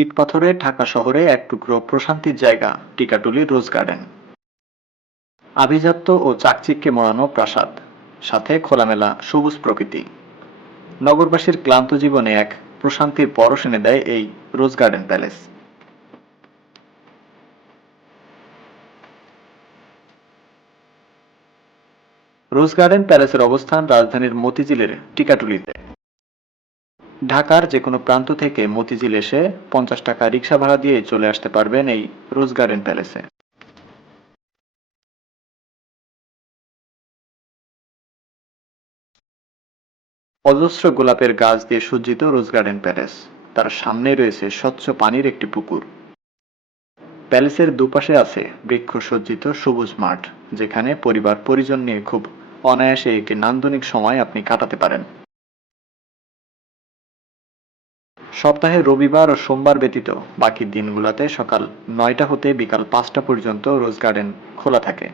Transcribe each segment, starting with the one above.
ইট পাথরে ঢাকা শহরে এক টুকরো প্রশান্তির জায়গা টিকাটুলির রোজ গার্ডেন। আভিজাত্য ও চাকচিক্যে মোড়ানো প্রাসাদ, সাথে খোলামেলা সবুজ প্রকৃতি। নগরবাসীর ক্লান্ত জীবনে এক প্রশান্তির পরশ এনে দেয় এই রোজ গার্ডেন প্যালেস। রোজ গার্ডেন প্যালেসের অবস্থান রাজধানীর মতিঝিলের টিকাটুলিতে। ঢাকার যে কোনো প্রান্ত থেকে মতিঝিল এসে 50 টাকা রিক্সা ভাড়া দিয়ে চলে আসতে পারবেন এই রোজ গার্ডেন প্যালেসে। অজস্র গোলাপের গাছ দিয়ে সজ্জিত রোজ গার্ডেন প্যালেস। তার সামনে রয়েছে স্বচ্ছ পানির একটি পুকুর। প্যালেসের দুপাশে আছে বৃক্ষ সজ্জিত সবুজ মাঠ, যেখানে পরিবার পরিজন নিয়ে খুব অনায়াসে একটি নান্দনিক সময় আপনি কাটাতে পারেন। সপ্তাহে রবিবার ও সোমবার ব্যতীত বাকি দিনগুলোতে সকাল 9টা হতে বিকাল 5টা পর্যন্ত রোজ গার্ডেন খোলা থাকে।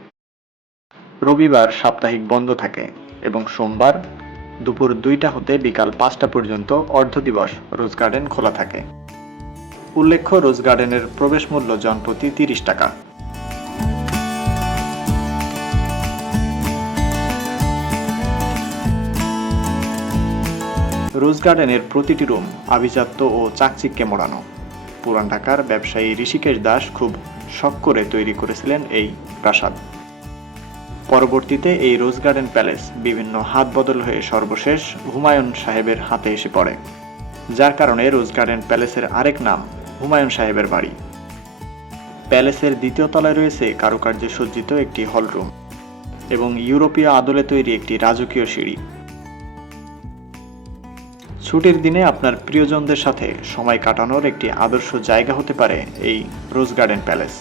রবিবার সাপ্তাহিক বন্ধ থাকে এবং সোমবার দুপুর 2টা হতে বিকাল 5টা পর্যন্ত অর্ধদিবস রোজ গার্ডেন খোলা থাকে। উল্লেখ্য, রোজ গার্ডেনের প্রবেশ মূল্য জনপ্রতি 30 টাকা। রোজ গার্ডেনের প্রতিটি রুম আভিজাত্য ও চাকচিক্যে মোড়ানো। পুরান ঢাকার ব্যবসায়ী ঋষিকেশ দাস খুব শখ করে তৈরি করেছিলেন এই প্রাসাদ। পরবর্তীতে এই রোজ গার্ডেন প্যালেস বিভিন্ন হাত বদল হয়ে সর্বশেষ হুমায়ুন সাহেবের হাতে এসে পড়ে, যার কারণে রোজ গার্ডেন প্যালেসের আরেক নাম হুমায়ুন সাহেবের বাড়ি। প্যালেসের দ্বিতীয় তলায় রয়েছে কারুকার্যে সজ্জিত একটি হলরুম এবং ইউরোপীয় আদলে তৈরি একটি রাজকীয় সিঁড়ি। ছুটির দিনে আপনার প্রিয়জনদের সাথে সময় কাটানোর একটি আদর্শ জায়গা হতে পারে এই রোজ গার্ডেন প্যালেস।